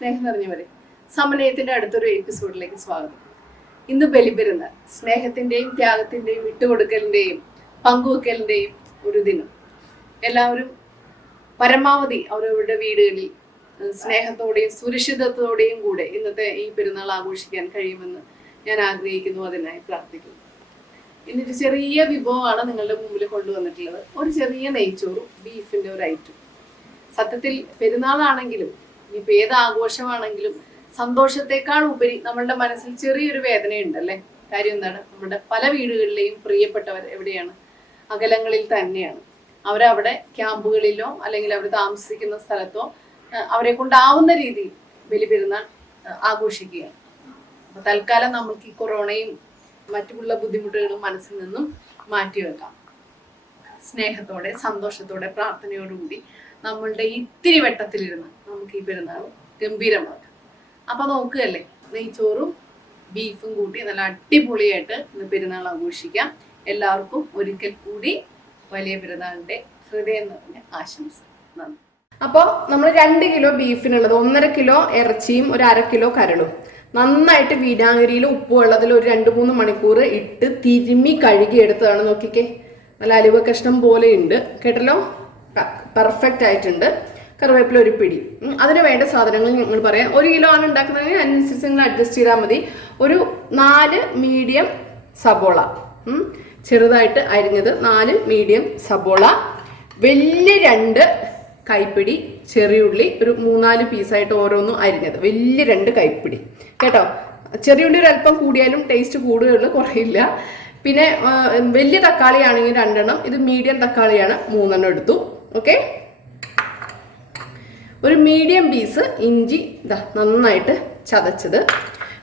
സ്നേഹം നിറഞ്ഞവരെ, സമന്വയത്തിന്റെ അടുത്തൊരു എപ്പിസോഡിലേക്ക് സ്വാഗതം. ഇന്ന് ബലിപെരുന്നാൾ, സ്നേഹത്തിന്റെയും ത്യാഗത്തിന്റെയും വിട്ടുകൊടുക്കലിന്റെയും പങ്കുവെക്കലിന്റെയും ഒരു ദിനം. എല്ലാവരും പരമാവധി അവരവരുടെ വീടുകളിൽ സ്നേഹത്തോടെയും സുരക്ഷിതത്വത്തോടെയും കൂടെ ഇന്നത്തെ ഈ പെരുന്നാൾ ആഘോഷിക്കാൻ കഴിയുമെന്ന് ഞാൻ ആഗ്രഹിക്കുന്നു. അതിനായി പ്രാർത്ഥിക്കുന്നു. ഇന്നൊരു ചെറിയ വിഭവമാണ് നിങ്ങളുടെ മുമ്പിൽ കൊണ്ടുവന്നിട്ടുള്ളത്. ഒരു ചെറിയ നെയ്ച്ചോറും ബീഫിന്റെ ഒരു ഐറ്റം. സത്യത്തിൽ പെരുന്നാളാണെങ്കിലും ഇനിയിപ്പോൾ ഏത് ആഘോഷമാണെങ്കിലും സന്തോഷത്തെക്കാൾ ഉപരി നമ്മളുടെ മനസ്സിൽ ചെറിയൊരു വേദനയുണ്ടല്ലേ. കാര്യം എന്താണ്? നമ്മുടെ പല വീടുകളിലെയും പ്രിയപ്പെട്ടവർ എവിടെയാണ്? അകലങ്ങളിൽ തന്നെയാണ്. അവരവിടെ ക്യാമ്പുകളിലോ അല്ലെങ്കിൽ അവർ താമസിക്കുന്ന സ്ഥലത്തോ അവരെ കൊണ്ടാവുന്ന രീതിയിൽ ബലിപെരുന്നാൾ ആഘോഷിക്കുകയാണ്. അപ്പൊ തൽക്കാലം നമുക്ക് ഈ കൊറോണയും മറ്റുള്ള ബുദ്ധിമുട്ടുകളും മനസ്സിൽ നിന്നും മാറ്റിവെക്കാം. സ്നേഹത്തോടെ സന്തോഷത്തോടെ പ്രാർത്ഥനയോടുകൂടി നമ്മളുടെ ഇത്തിരി വെട്ടത്തിലിരുന്ന് നമുക്ക് ഈ പെരുന്നാൾ ഗംഭീരമാക്കാം. അപ്പൊ നോക്കുകയല്ലേ, നെയ്ച്ചോറും ബീഫും കൂട്ടി നല്ല അടിപൊളിയായിട്ട് ഇന്ന് പെരുന്നാൾ ആഘോഷിക്കാം. എല്ലാവർക്കും ഒരിക്കൽ കൂടി വലിയ പെരുന്നാളിന്റെ ഹൃദയം നിറഞ്ഞ ആശംസ. നന്ദി. അപ്പോൾ നമ്മൾ 2 കിലോ ബീഫിനുള്ളത് 1.5 കിലോ ഇറച്ചിയും ഒരു 1/2 കിലോ കരളും നന്നായിട്ട് വിനാഗിരിയിൽ ഉപ്പ് വെള്ളത്തിൽ ഒരു 2-3 മണിക്കൂർ ഇട്ട് തിരുമ്മി കഴുകി എടുത്തതാണ്. നോക്കിക്കേ, നല്ല അലുവ കഷ്ണം പോലെ ഉണ്ട് കേട്ടല്ലോ. പെർഫെക്റ്റ് ആയിട്ടുണ്ട്. കറിവേപ്പില ഒരു പിടി. അതിന് വേണ്ട സാധനങ്ങൾ നിങ്ങൾ പറയാം. 1 കിലോ ആണ് ഉണ്ടാക്കുന്നതെങ്കിൽ അതിനനുസരിച്ച് നിങ്ങൾ അഡ്ജസ്റ്റ് ചെയ്താൽ മതി. ഒരു 4 മീഡിയം സബോള ചെറുതായിട്ട് അരിഞ്ഞത്, 4 മീഡിയം സബോള, വലിയ 2 കൈപ്പിടി ചെറിയുള്ളി, ഒരു 3-4 പീസായിട്ട് ഓരോന്നും അരിഞ്ഞത്, വലിയ 2 കൈപ്പിടി കേട്ടോ. ചെറിയുള്ളി ഒരു അല്പം കൂടിയാലും ടേസ്റ്റ് കൂടുകയുള്ളൂ, കുറയില്ല. പിന്നെ വലിയ തക്കാളി ആണെങ്കിൽ 2 എണ്ണം, ഇത് മീഡിയം തക്കാളിയാണ് 3 എണ്ണം എടുത്തു. ഓക്കെ, ഒരു മീഡിയം പീസ് ഇഞ്ചി നന്നായിട്ട് ചതച്ചത്,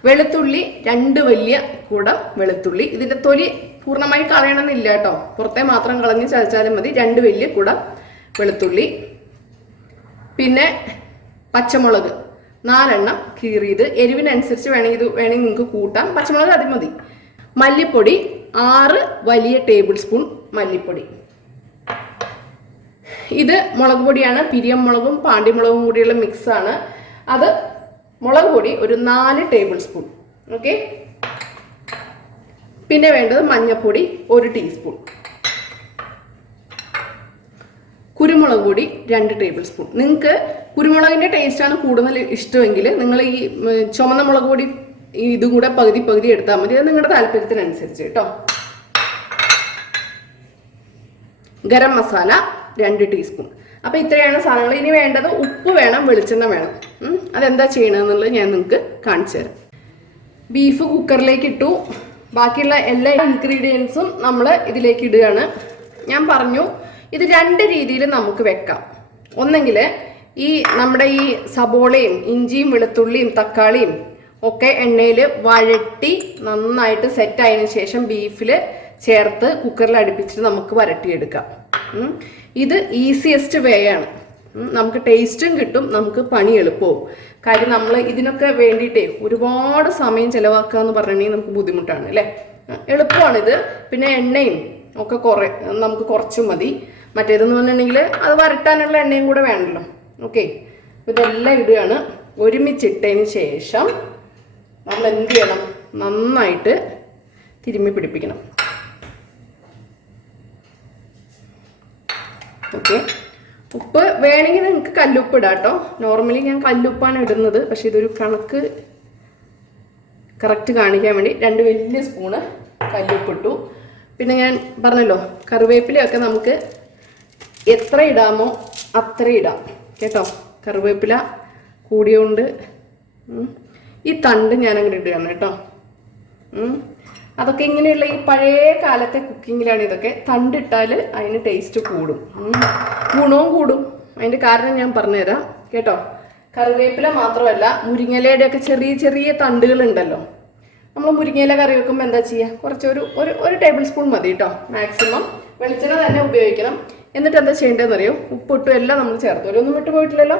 വെളുത്തുള്ളി 2 വലിയ കൂടം വെളുത്തുള്ളി. ഇതിന്റെ തൊലി പൂർണ്ണമായി കളയണമെന്നില്ല കേട്ടോ, പുറത്തെ മാത്രം കളഞ്ഞ് ചതച്ചാലും മതി. 2 വലിയ കൂടം വെളുത്തുള്ളി. പിന്നെ പച്ചമുളക് 4 എണ്ണം കീറിയത്, എരിവിനനുസരിച്ച് വേണമെങ്കിൽ നിങ്ങൾക്ക് കൂട്ടാം. പച്ചമുളക് അത് മതി. മല്ലിപ്പൊടി 6 വലിയ ടേബിൾ സ്പൂൺ മല്ലിപ്പൊടി. ഇത് മുളക് പൊടിയാണ്, പിരിയം മുളകും പാണ്ടിമുളകും കൂടിയുള്ള മിക്സാണ്. അത് മുളക് പൊടി ഒരു 4 ടേബിൾ സ്പൂൺ. ഓക്കെ, പിന്നെ വേണ്ടത് മഞ്ഞൾപ്പൊടി 1 ടീസ്പൂൺ, കുരുമുളക് പൊടി 2 ടേബിൾ സ്പൂൺ. നിങ്ങൾക്ക് കുരുമുളകിന്റെ ടേസ്റ്റാണ് കൂടുതൽ ഇഷ്ടമെങ്കിൽ നിങ്ങൾ ഈ ചുമന്ന മുളക് പൊടി ഇതും കൂടെ പകുതി എടുത്താൽ മതി. അത് നിങ്ങളുടെ താല്പര്യത്തിനനുസരിച്ച് കേട്ടോ. ഗരം മസാല 2 ടീസ്പൂൺ. അപ്പോൾ ഇത്രയാണ് സാധനങ്ങൾ. ഇനി വേണ്ടത് ഉപ്പ് വേണം, വെളിച്ചെണ്ണ വേണം. അതെന്താ ചെയ്യണമെന്നുള്ളത് ഞാൻ നിങ്ങൾക്ക് കാണിച്ചു തരാം. ബീഫ് കുക്കറിലേക്ക് ഇട്ടു. ബാക്കിയുള്ള എല്ലാ ഇൻഗ്രീഡിയൻസും നമ്മൾ ഇതിലേക്ക് ഇടുകയാണ്. ഞാൻ പറഞ്ഞു ഇത് 2 രീതിയിൽ നമുക്ക് വെക്കാം. ഒന്നെങ്കിൽ ഈ നമ്മുടെ ഈ സബോളയും ഇഞ്ചിയും വെളുത്തുള്ളിയും തക്കാളിയും ഒക്കെ എണ്ണയിൽ വഴട്ടി നന്നായിട്ട് സെറ്റായതിനു ശേഷം ബീഫിൽ ചേർത്ത് കുക്കറിൽ അടുപ്പിച്ചിട്ട് നമുക്ക് വരട്ടിയെടുക്കാം. ഇത് ഈസിയസ്റ്റ് വേ ആണ്. നമുക്ക് ടേസ്റ്റും കിട്ടും, നമുക്ക് പണി എളുപ്പവും. കാര്യം നമ്മൾ ഇതിനൊക്കെ വേണ്ടിയിട്ടേ ഒരുപാട് സമയം ചിലവാക്കുക എന്ന് പറഞ്ഞിട്ടുണ്ടെങ്കിൽ നമുക്ക് ബുദ്ധിമുട്ടാണ് അല്ലേ. എളുപ്പമാണിത്. പിന്നെ എണ്ണയും ഒക്കെ നമുക്ക് കുറച്ച് മതി. മറ്റേതെന്ന് പറഞ്ഞിട്ടുണ്ടെങ്കിൽ അത് വരട്ടാനുള്ള എണ്ണയും കൂടെ വേണമല്ലോ. ഓക്കെ, ഇതെല്ലാം ഇടുകയാണ്. ഒരുമിച്ചിട്ടതിന് ശേഷം നമ്മൾ എന്ത് ചെയ്യണം? നന്നായിട്ട് തിരുമ്മി പിടിപ്പിക്കണം. ഓക്കെ, ഉപ്പ് വേണമെങ്കിൽ നിങ്ങൾക്ക് കല്ലുപ്പ് ഇടാം കേട്ടോ. നോർമലി ഞാൻ കല്ലുപ്പാണ് ഇടുന്നത്, പക്ഷെ ഇതൊരു കണക്ക് കറക്റ്റ് കാണിക്കാൻ വേണ്ടി 2 വലിയ സ്പൂണ് കല്ലുപ്പിട്ടു. പിന്നെ ഞാൻ പറഞ്ഞല്ലോ, കറിവേപ്പിലയൊക്കെ നമുക്ക് എത്ര ഇടാമോ അത്ര ഇടാം കേട്ടോ. കറിവേപ്പില കൂടിയോണ്ട് ഈ തണ്ട് ഞാൻ അങ്ങോട്ട് ഇടുകയാണ് കേട്ടോ. അതൊക്കെ ഇങ്ങനെയുള്ള ഈ പഴയ കാലത്തെ കുക്കിങ്ങിലാണ് ഇതൊക്കെ. തണ്ടിട്ടാൽ അതിന് ടേസ്റ്റ് കൂടും, ഗുണവും കൂടും. അതിൻ്റെ കാരണം ഞാൻ പറഞ്ഞുതരാം കേട്ടോ. കറിവേപ്പില മാത്രമല്ല, മുരിങ്ങയിലയുടെയൊക്കെ ചെറിയ ചെറിയ തണ്ടുകളുണ്ടല്ലോ. നമ്മൾ മുരിങ്ങയില കറി വെക്കുമ്പോൾ എന്താ ചെയ്യുക? കുറച്ചൊരു ഒരു ടേബിൾ സ്പൂൺ മതി കേട്ടോ മാക്സിമം. വെളിച്ചെണ്ണ തന്നെ ഉപയോഗിക്കണം. എന്നിട്ട് എന്താ ചെയ്യേണ്ടതെന്ന് അറിയോ? ഉപ്പിട്ടും എല്ലാം നമ്മൾ ചേർത്ത്, ഒന്നും വിട്ടു പോയിട്ടില്ലല്ലോ.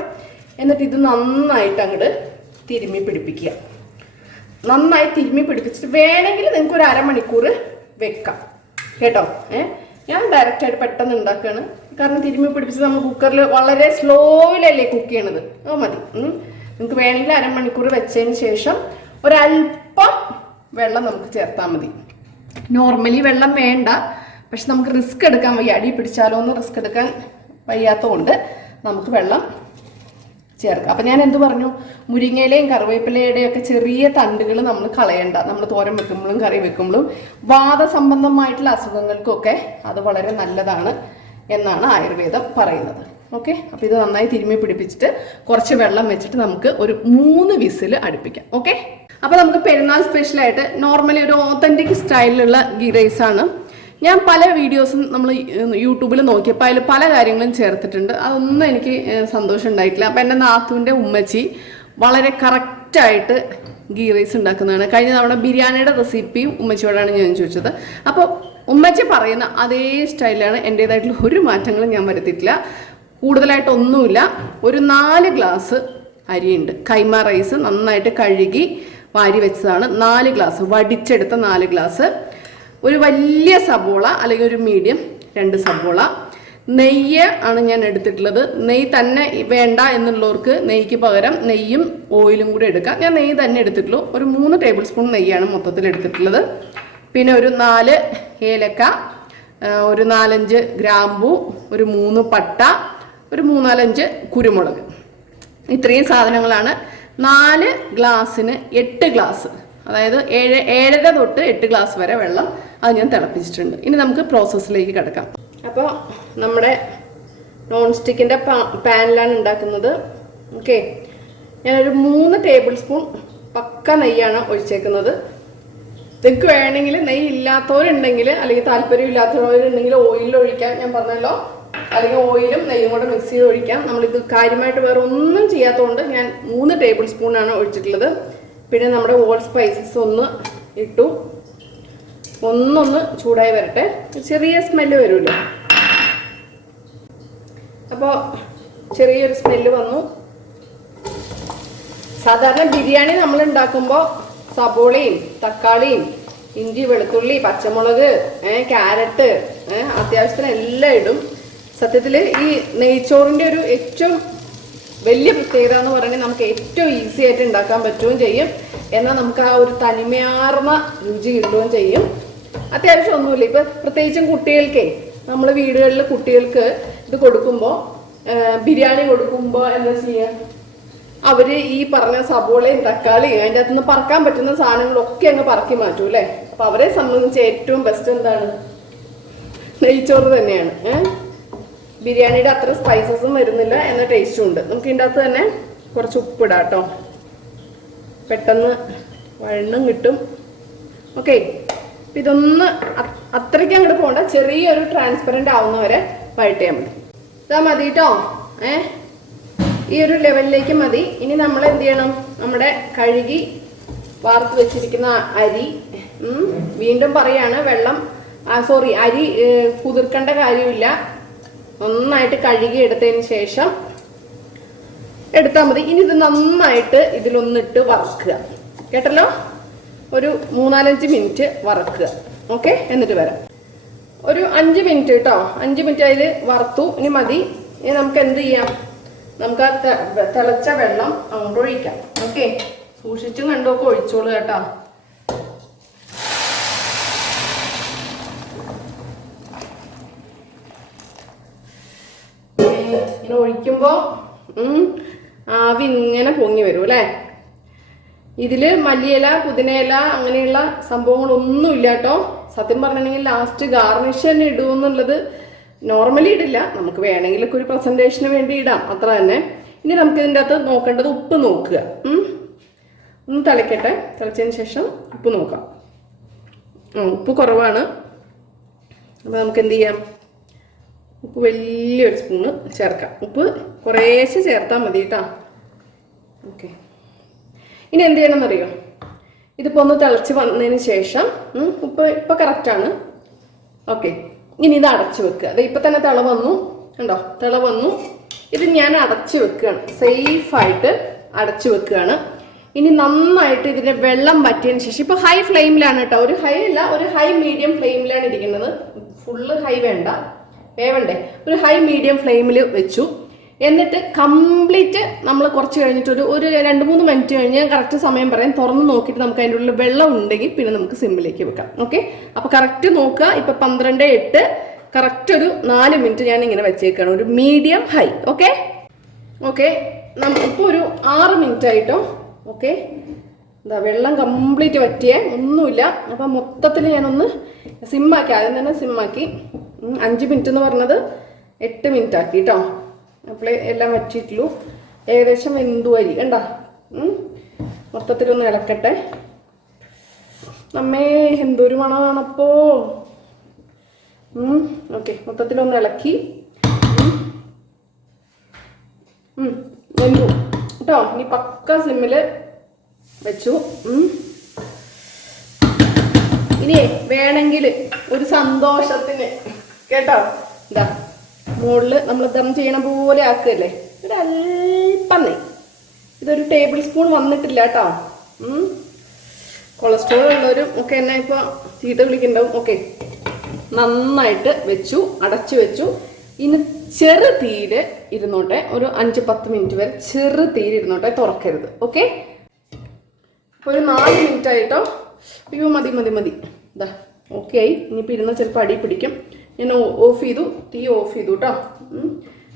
എന്നിട്ട് ഇത് നന്നായിട്ട് അങ്ങോട്ട് തിരുമ്മി പിടിപ്പിക്കുക. നന്നായി തിരുമ്മി പിടിപ്പിച്ചിട്ട് വേണമെങ്കിൽ നിങ്ങൾക്ക് ഒരു 1/2 മണിക്കൂർ വെക്കാം കേട്ടോ. ഞാൻ ഡയറക്റ്റായിട്ട് പെട്ടെന്ന് ഉണ്ടാക്കുകയാണ്. കാരണം തിരുമ്മി പിടിപ്പിച്ച് നമ്മൾ കുക്കറിൽ വളരെ സ്ലോയിലല്ലേ കുക്ക് ചെയ്യണത്. അത് മതി. നിങ്ങൾക്ക് വേണമെങ്കിൽ അരമണിക്കൂർ വെച്ചതിന് ശേഷം ഒരല്പം വെള്ളം നമുക്ക് ചേർത്താൽ മതി. നോർമലി വെള്ളം വേണ്ട, പക്ഷെ നമുക്ക് റിസ്ക് എടുക്കാൻ വയ്യ, അടി പിടിച്ചാലോ എന്ന് റിസ്ക് എടുക്കാൻ വയ്യാത്തതുകൊണ്ട് നമുക്ക് വെള്ളം ചേർക്കാം. അപ്പം ഞാൻ എന്ത് പറഞ്ഞു, മുരിങ്ങയിലയും കറിവേപ്പിലയുടെയും ഒക്കെ ചെറിയ തണ്ടുകൾ നമ്മൾ കളയണ്ട. നമ്മൾ തോരൻ വെക്കുമ്പോഴും കറി വെക്കുമ്പോഴും വാദസംബന്ധമായിട്ടുള്ള അസുഖങ്ങൾക്കൊക്കെ അത് വളരെ നല്ലതാണ് എന്നാണ് ആയുർവേദം പറയുന്നത്. ഓക്കെ, അപ്പോൾ ഇത് നന്നായി തിരുമ്മി പിടിപ്പിച്ചിട്ട് കുറച്ച് വെള്ളം വെച്ചിട്ട് നമുക്ക് ഒരു 3 വിസിൽ അടുപ്പിക്കാം. ഓക്കെ, അപ്പോൾ നമുക്ക് പെരുന്നാൾ സ്പെഷ്യലായിട്ട് നോർമലി ഒരു ഓത്തൻറ്റിക് സ്റ്റൈലിലുള്ള ഗീ റൈസാണ്. ഞാൻ പല വീഡിയോസും നമ്മൾ യൂട്യൂബിൽ നോക്കിയപ്പോൾ അതിൽ പല കാര്യങ്ങളും ചേർത്തിട്ടുണ്ട്. അതൊന്നും എനിക്ക് സന്തോഷം ഉണ്ടായിട്ടില്ല. അപ്പോൾ എൻ്റെ നാത്തൂൻ്റെ ഉമ്മച്ചി വളരെ കറക്റ്റായിട്ട് ഗീ റൈസ് ഉണ്ടാക്കുന്നതാണ്. കഴിഞ്ഞ തവണ ബിരിയാണിയുടെ റെസിപ്പിയും ഉമ്മച്ചിയോടാണ് ഞാൻ ചോദിച്ചത്. അപ്പോൾ ഉമ്മച്ചി പറയുന്ന അതേ സ്റ്റൈലാണ്, എൻ്റേതായിട്ടുള്ള ഒരു മാറ്റങ്ങളും ഞാൻ വരുത്തിയിട്ടില്ല. കൂടുതലായിട്ടൊന്നുമില്ല. ഒരു 4 ഗ്ലാസ് അരിയുണ്ട്, കൈമ റൈസ് നന്നായിട്ട് കഴുകി വാരി വെച്ചതാണ്. 4 ഗ്ലാസ് വടിച്ചെടുത്ത 4 ഗ്ലാസ്. ഒരു വലിയ സബോള അല്ലെങ്കിൽ ഒരു മീഡിയം 2 സബോള. നെയ്യ് ആണ് ഞാൻ എടുത്തിട്ടുള്ളത്. നെയ്യ് തന്നെ വേണ്ട എന്നുള്ളവർക്ക് നെയ്യ്ക്ക് പകരം നെയ്യും ഓയിലും കൂടി എടുക്കാം. ഞാൻ നെയ്യ് തന്നെ എടുത്തിട്ടുള്ളൂ. ഒരു 3 ടേബിൾ സ്പൂൺ നെയ്യാണ് മൊത്തത്തിൽ എടുത്തിട്ടുള്ളത്. പിന്നെ ഒരു 4 ഏലക്ക, ഒരു 4-5 ഗ്രാമ്പു, ഒരു 3 പട്ട, ഒരു 3-4 കുരുമുളക്. ഇത്രയും സാധനങ്ങളാണ്. 4 ഗ്ലാസ്സിന് 8 ഗ്ലാസ്, അതായത് 7.5 തൊട്ട് 8 ഗ്ലാസ് വരെ വെള്ളം അത് ഞാൻ തിളപ്പിച്ചിട്ടുണ്ട്. ഇനി നമുക്ക് പ്രോസസ്സിലേക്ക് കിടക്കാം. അപ്പോൾ നമ്മുടെ നോൺ സ്റ്റിക്കിൻ്റെ പാനിലാണ് ഉണ്ടാക്കുന്നത്. ഓക്കെ, ഞാനൊരു 3 ടേബിൾ സ്പൂൺ പക്ക നെയ്യാണ് ഒഴിച്ചേക്കുന്നത്. നിങ്ങൾക്ക് വേണമെങ്കിൽ നെയ്യ് ഇല്ലാത്തവരുണ്ടെങ്കിൽ അല്ലെങ്കിൽ താല്പര്യം ഇല്ലാത്തവരുണ്ടെങ്കിൽ ഓയിലിൽ ഒഴിക്കാം, ഞാൻ പറഞ്ഞല്ലോ. അല്ലെങ്കിൽ ഓയിലും നെയ്യും കൂടെ മിക്സ് ചെയ്ത് ഒഴിക്കാം. നമ്മളിത് കാര്യമായിട്ട് വേറെ ഒന്നും ചെയ്യാത്തതുകൊണ്ട് ഞാൻ 3 ടേബിൾ സ്പൂണാണ് ഒഴിച്ചിട്ടുള്ളത്. പിന്നെ നമ്മുടെ ഓൾ സ്പൈസസ് ഒന്ന് ഇട്ടു. ഒന്നൊന്ന് ചൂടായി വരട്ടെ, ചെറിയ സ്മെല്ല് വരുമല്ലോ. അപ്പോൾ ചെറിയൊരു സ്മെല്ല് വന്നു. സാധാരണ ബിരിയാണി നമ്മൾ ഉണ്ടാക്കുമ്പോൾ സബോളയും തക്കാളിയും ഇഞ്ചി വെളുത്തുള്ളി പച്ചമുളക് ക്യാരറ്റ് അത്യാവശ്യത്തിന് എല്ലാം ഇടും. സത്യത്തിൽ ഈ നെയ്ച്ചോറിൻ്റെ ഒരു ഏറ്റവും വലിയ പ്രത്യേകത എന്ന് പറയുന്നത് നമുക്ക് ഏറ്റവും ഈസി ആയിട്ട് ഉണ്ടാക്കാൻ പറ്റുകയും ചെയ്യും, എന്നാൽ നമുക്ക് ആ ഒരു തനിമയാർന്ന രുചി കിട്ടുകയും ചെയ്യും. അത്യാവശ്യം ഒന്നുമില്ല. ഇപ്പം പ്രത്യേകിച്ചും കുട്ടികൾക്കേ, നമ്മൾ വീടുകളിൽ കുട്ടികൾക്ക് ഇത് കൊടുക്കുമ്പോൾ, ബിരിയാണി കൊടുക്കുമ്പോൾ എന്താ ചെയ്യുക, അവർ ഈ പറഞ്ഞ സബോളയും തക്കാളിയും അതിൻ്റെ അകത്തുനിന്ന് പറക്കാൻ പറ്റുന്ന സാധനങ്ങളൊക്കെ അങ്ങ് പറക്കി മാറ്റും അല്ലേ. അപ്പം അവരെ സംബന്ധിച്ച് ഏറ്റവും ബെസ്റ്റ് എന്താണ്, നെയ്ച്ചോറ് തന്നെയാണ്. ബിരിയാണിയുടെ അത്ര സ്പൈസസും വരുന്നില്ല, എന്ന ടേസ്റ്റും ഉണ്ട്. നമുക്ക് ഇതിൻ്റെ അകത്ത് തന്നെ കുറച്ച് ഉപ്പിടാം കേട്ടോ, പെട്ടെന്ന് വഴണ്ണും കിട്ടും. ഓക്കെ, ഇതൊന്ന് അത്രയ്ക്ക് അങ്ങോട്ട് പോകണ്ട, ചെറിയൊരു ട്രാൻസ്പെറൻ്റ് ആവുന്നവരെ വഴറ്റിയാൽ മതി. ഇതാ മതി കേട്ടോ. ഈ ഒരു ലെവലിലേക്ക് മതി. ഇനി നമ്മൾ എന്ത് ചെയ്യണം, നമ്മുടെ കഴുകി വാർത്ത് വെച്ചിരിക്കുന്ന അരി, വീണ്ടും പറയാണ്, അരി കുതിർക്കേണ്ട കാര്യമില്ല. നന്നായിട്ട് കഴുകി എടുത്തതിന് ശേഷം എടുത്താൽ മതി. ഇനി ഇത് നന്നായിട്ട് ഇതിലൊന്നിട്ട് വറക്കുക, കേട്ടല്ലോ. ഒരു 3-4 മിനിറ്റ് വറക്കുക. ഓക്കെ, എന്നിട്ട് വരാം. ഒരു 5 മിനിറ്റ് കേട്ടോ, 5 മിനിറ്റ് അതിൽ വറുത്തു. ഇനി മതി. ഇനി നമുക്ക് എന്ത് ചെയ്യാം, നമുക്ക് ആ തിളച്ച വെള്ളം അങ്ങോട്ട് ഒഴിക്കാം. ഓക്കെ, സൂക്ഷിച്ചും കണ്ടൊക്കെ ഒഴിച്ചോളൂ കേട്ടോ. ഇങ്ങനെ ഒഴിക്കുമ്പോൾ ആവി ഇങ്ങനെ പൊങ്ങി വരും അല്ലേ. ഇതിൽ മല്ലിയില പുതിനയില അങ്ങനെയുള്ള സംഭവങ്ങളൊന്നും ഇല്ല കേട്ടോ. സത്യം പറഞ്ഞിട്ടുണ്ടെങ്കിൽ ലാസ്റ്റ് ഗാർണിഷ് തന്നെ ഇടുമെന്നുള്ളത് നോർമലി ഇടില്ല, നമുക്ക് വേണമെങ്കിലൊക്കെ ഒരു പ്രസൻറ്റേഷന് വേണ്ടി ഇടാം, അത്ര തന്നെ. ഇനി നമുക്ക് ഇതിൻ്റെ അകത്ത് നോക്കേണ്ടത് ഉപ്പ് നോക്കുക. ഒന്ന് തിളയ്ക്കട്ടെ, തിളച്ചതിന് ശേഷം ഉപ്പ് നോക്കാം. ഉപ്പ് കുറവാണ്, അപ്പോൾ നമുക്ക് എന്ത് ചെയ്യാം, ഉപ്പ് വലിയൊരു സ്പൂണ് ചേർക്കാം. ഉപ്പ് കുറേശ്ശെ ചേർത്താൽ മതി കേട്ടോ. ഓക്കെ, ഇനി എന്ത് ചെയ്യണമെന്നറിയോ, ഇതിപ്പോൾ ഒന്ന് തിളച്ച് വന്നതിന് ശേഷം ഉപ്പ് ഇപ്പോൾ കറക്റ്റാണ്. ഓക്കെ, ഇനി ഇത് അടച്ചു വെക്കുക. അത് ഇപ്പം തന്നെ തിള വന്നു, കണ്ടോ, തിള വന്നു. ഇത് ഞാൻ അടച്ചു വെക്കുകയാണ്, സേഫായിട്ട് അടച്ചു വെക്കുകയാണ്. ഇനി നന്നായിട്ട് ഇതിൻ്റെ വെള്ളം വറ്റിയതിന് ശേഷം, ഇപ്പോൾ ഹൈ ഫ്ലെയിമിലാണ് കേട്ടോ, ഒരു ഹൈ അല്ല, ഒരു ഹൈ മീഡിയം ഫ്ലെയിമിലാണ് ഇരിക്കുന്നത്. ഫുള്ള് ഹൈ വേണ്ട, വേവണ്ടേ, ഒരു ഹൈ മീഡിയം ഫ്ലെയിമിൽ വെച്ചു. എന്നിട്ട് കംപ്ലീറ്റ് നമ്മൾ കുറച്ച് കഴിഞ്ഞിട്ട് ഒരു 2-3 മിനിറ്റ് കഴിഞ്ഞ് കറക്റ്റ് സമയം പറയാം, തുറന്ന് നോക്കിയിട്ട് നമുക്ക് അതിൻ്റെ ഉള്ളിൽ വെള്ളം ഉണ്ടെങ്കിൽ പിന്നെ നമുക്ക് സിമ്മിലേക്ക് വെക്കാം. ഓക്കെ, അപ്പോൾ കറക്റ്റ് നോക്കുക. ഇപ്പം 12:08 കറക്റ്റ് ഒരു 4 മിനിറ്റ് ഞാൻ ഇങ്ങനെ വെച്ചേക്കാണ്, ഒരു മീഡിയം ഹൈ. ഓക്കെ ഓക്കെ, ഇപ്പോൾ ഒരു 6 മിനിറ്റ് ആയിട്ടോ. ഓക്കെ, എന്താ വെള്ളം കംപ്ലീറ്റ് വറ്റിയേ, ഒന്നുമില്ല. അപ്പം മൊത്തത്തിൽ ഞാനൊന്ന് സിമ്മാക്കി, ആദ്യം തന്നെ സിമ്മാക്കി. 5 മിനിറ്റ് എന്ന് പറഞ്ഞത് 8 മിനിറ്റ് ആക്കി കേട്ടോ. അപ്പോൾ എല്ലാം വറ്റിയിട്ടുള്ളൂ, ഏകദേശം വെന്തു അരി കണ്ട. മൊത്തത്തിലൊന്ന് ഇളക്കട്ടെ. നമ്മേ എന്തൊരു മണമാണപ്പോ. ഓക്കെ, മൊത്തത്തിലൊന്ന് ഇളക്കി വെന്തു കേട്ടോ. ഇനി പക്ക സിമ്മില് വെച്ചു. ഇനി വേണമെങ്കിൽ ഒരു സന്തോഷത്തിന് കേട്ടോ, ഇതാ മുകളിൽ നമ്മൾ ദം ചെയ്യണ പോലെ ആക്കുകയല്ലേ, ഒരല്പം നെയ്യ്. ഇതൊരു ടേബിൾ സ്പൂൺ വന്നിട്ടില്ല കേട്ടോ. കൊളസ്ട്രോൾ ഉള്ളവരും ഒക്കെ എന്നെ ഇപ്പോൾ ചീത്ത വിളിക്കുന്നുണ്ടാവും. ഓക്കെ, നന്നായിട്ട് വെച്ചു, അടച്ചു വെച്ചു. ഇനി ചെറു തീര് ഇരുന്നോട്ടെ, ഒരു 5-10 മിനിറ്റ് വരെ ചെറു തീര് ഇരുന്നോട്ടെ, തുറക്കരുത്. ഓക്കെ, അപ്പോൾ ഒരു 4 മിനിറ്റ് ആയിട്ടോ. അയ്യോ മതി മതി മതി, ഇതാ ഓക്കെ ആയി. ഇനിയിപ്പോൾ ഇരുന്ന് ചിലപ്പോൾ അടി പിടിക്കും. ഞാൻ ഓഫ് ചെയ്തു, തീ ഓഫ് ചെയ്തു കേട്ടോ.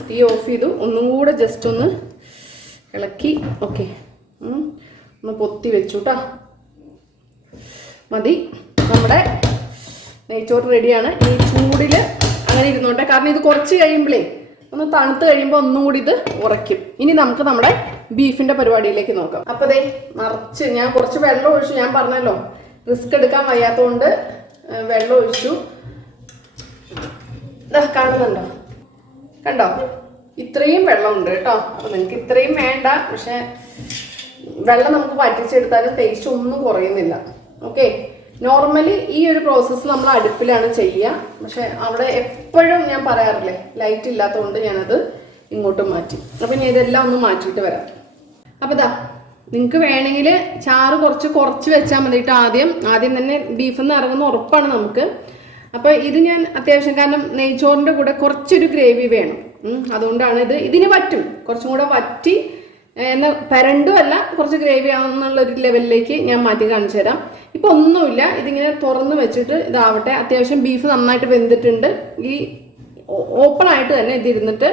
തീ ഓഫ് ചെയ്തു, ഒന്നും കൂടെ ജസ്റ്റ് ഒന്ന് ഇളക്കി. ഓക്കെ, ഒന്ന് പൊത്തി വെച്ചു കേട്ടോ. മതി, നമ്മുടെ നെയ്ച്ചോറ് റെഡിയാണ്. ഈ ചൂടിൽ അങ്ങനെ ഇരുന്നോട്ടെ, കാരണം ഇത് കുറച്ച് കഴിയുമ്പോഴേ ഒന്ന് തണുത്ത് കഴിയുമ്പോൾ ഒന്നും കൂടി ഇത് ഉറയ്ക്കും. ഇനി നമുക്ക് നമ്മുടെ ബീഫിൻ്റെ പരിപാടിയിലേക്ക് നോക്കാം. അപ്പോൾ ദേ നിറച്ച് ഞാൻ കുറച്ച് വെള്ളം ഒഴിച്ചു. ഞാൻ പറഞ്ഞല്ലോ റിസ്ക് എടുക്കാൻ വയ്യാത്തതുകൊണ്ട് വെള്ളം ഒഴിച്ചു. കാണുന്നുണ്ടോ, കണ്ടോ, ഇത്രയും വെള്ളമുണ്ട് കേട്ടോ. അപ്പോൾ നിങ്ങൾക്ക് ഇത്രയും വേണ്ട, പക്ഷെ വെള്ളം നമുക്ക് വറ്റിച്ചെടുത്താലും ടേസ്റ്റ് ഒന്നും കുറയുന്നില്ല. ഓക്കെ, നോർമലി ഈ ഒരു പ്രോസസ്സ് നമ്മൾ അടുപ്പിലാണ് ചെയ്യുക, പക്ഷെ അവിടെ എപ്പോഴും ഞാൻ പറയാറില്ലേ ലൈറ്റ് ഇല്ലാത്തതുകൊണ്ട് ഞാനത് ഇങ്ങോട്ട് മാറ്റി. അപ്പം ഇനി ഇതെല്ലാം ഒന്ന് മാറ്റിയിട്ട് വരാം. അപ്പോൾ ഇതാ നിങ്ങൾക്ക് വേണമെങ്കിൽ ചാറ് കുറച്ച് വെച്ചാൽ മതി കേട്ടോ. ആദ്യം തന്നെ ബീഫിൽ നിന്ന് ഇറങ്ങുന്ന ഉറപ്പാണ് നമുക്ക്. അപ്പോൾ ഇത് ഞാൻ അത്യാവശ്യം, കാരണം നെയ്ച്ചോറിൻ്റെ കൂടെ കുറച്ചൊരു ഗ്രേവി വേണം, അതുകൊണ്ടാണ് ഇതിന് പറ്റും. കുറച്ചും കൂടെ വറ്റി എന്നാൽ പരണ്ടും അല്ല, കുറച്ച് ഗ്രേവി ആണെന്നുള്ളൊരു ലെവലിലേക്ക് ഞാൻ മാറ്റി കാണിച്ചു തരാം. ഇപ്പോൾ ഒന്നുമില്ല, ഇതിങ്ങനെ തുറന്ന് വെച്ചിട്ട് ഇതാവട്ടെ. അത്യാവശ്യം ബീഫ് നന്നായിട്ട് വെന്തിട്ടുണ്ട്. ഈ ഓപ്പണായിട്ട് തന്നെ ഇതിരുന്നിട്ട്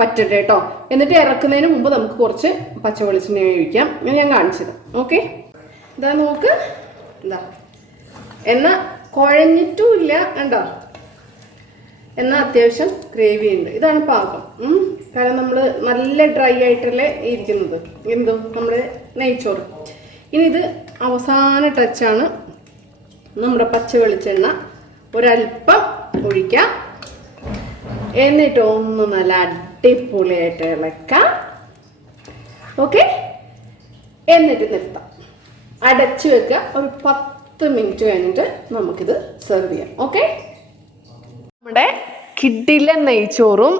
വറ്റട്ടെ കേട്ടോ. എന്നിട്ട് ഇറക്കുന്നതിന് മുമ്പ് നമുക്ക് കുറച്ച് പച്ചവെളിച്ചെണ്ണ ഒഴിക്കാം. ഞാൻ കാണിച്ചു തരാം. ഓക്കെ, ഇതാ നോക്ക്, എന്താ എന്നാൽ കുഴഞ്ഞിട്ടും ഇല്ല കണ്ടോ, എന്നാൽ അത്യാവശ്യം ഗ്രേവി ഉണ്ട്. ഇതാണ് പാകം. കാരണം നമ്മൾ നല്ല ഡ്രൈ ആയിട്ടല്ലേ ഇരിക്കുന്നത് നമ്മുടെ നെയ്ച്ചോറ്. ഇനി ഇത് അവസാന ടച്ചാണ്. നമ്മുടെ പച്ച വെളിച്ചെണ്ണ ഒരല്പം ഒഴിക്കാം, എന്നിട്ട് ഒന്ന് നല്ല അടിപൊളിയായിട്ട് ഇളക്കാം. ഓക്കെ, എന്നിട്ട് നിർത്താം, അടച്ചു വെക്കുക. ഒരു 10 മിനിറ്റ് കഴിഞ്ഞിട്ട് നമുക്കിത് സെർവ് ചെയ്യാം. ഓക്കെ, നമ്മുടെ കിഡിലൻ നെയ്ച്ചോറും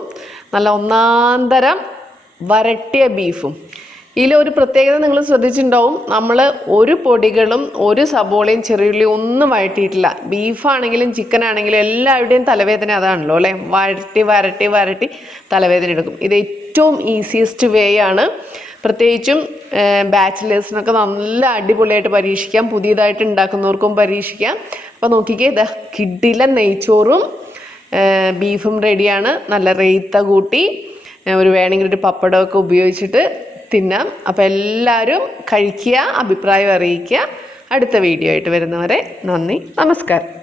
നല്ല ഒന്നാന്തരം വരട്ടിയ ബീഫും. ഇതിലൊരു പ്രത്യേകത നിങ്ങൾ ശ്രദ്ധിച്ചിട്ടുണ്ടാവും, നമ്മൾ ഒരു പൊടികളും ഒരു സബോളയും ചെറിയുള്ളിയും ഒന്നും വഴറ്റിയിട്ടില്ല. ബീഫാണെങ്കിലും ചിക്കൻ ആണെങ്കിലും എല്ലാവരുടെയും തലവേദന അതാണല്ലോ അല്ലേ, വരട്ടി തലവേദന എടുക്കും. ഇത് ഏറ്റവും ഈസിയസ്റ്റ് വേ ആണ്. പ്രത്യേകിച്ചും ബാച്ചിലേഴ്സിനൊക്കെ നല്ല അടിപൊളിയായിട്ട് പരീക്ഷിക്കാം, പുതിയതായിട്ട് ഉണ്ടാക്കുന്നവർക്കും പരീക്ഷിക്കാം. അപ്പോൾ നോക്കിക്കേ, ഇതാ കിഡിലൻ നെയ്ച്ചോറും ബീഫും റെഡിയാണ്. നല്ല റെയ്ത്ത കൂട്ടി ഒരു വേണമെങ്കിൽ ഒരു പപ്പടമൊക്കെ ഉപയോഗിച്ചിട്ട് തിന്നാം. അപ്പോൾ എല്ലാവരും കഴിക്കുക, അഭിപ്രായം അറിയിക്കുക. അടുത്ത വീഡിയോ ആയിട്ട് വരുന്നവരെ നന്ദി, നമസ്കാരം.